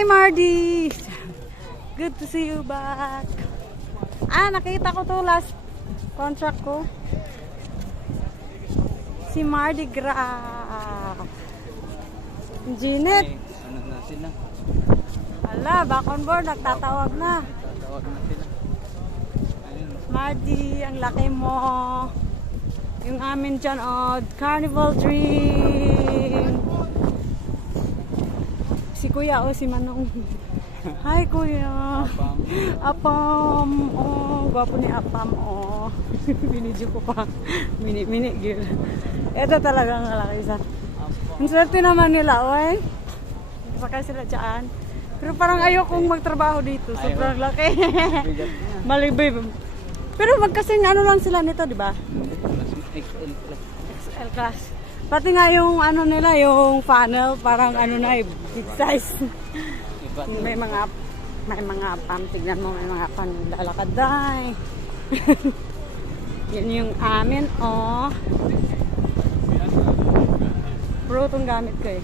Hi, Mardy! Good to see you back. Nakita ko to last contract ko. Si Mardi Gras. Janet. Ano na sila? Ala, back on board. Nagtatawag na. Tatawag na sila. Ayun. Mardi, ang laki mo. Yung amin dyan, carnival drink. Si Kuya, si Manong. Hi, Kuya. Apam. Gwapo ni Apam, Binidyo ko pa. Mini, girl. Ito talagang lalaki sa. Ang swerte naman nila, oy. Sakay sila dyan. Pero parang ayokong magtrabaho dito. Sobrang laki. Malibay. Pero magkasing ano lang sila nito, di ba? XL plus. XL class. Pati nga yung ano nila, yung funnel, parang ano na, big size. May mga pam, tignan mo, may mga pam lalakad dahil. Yan yung amin, Pro itong gamit ko eh.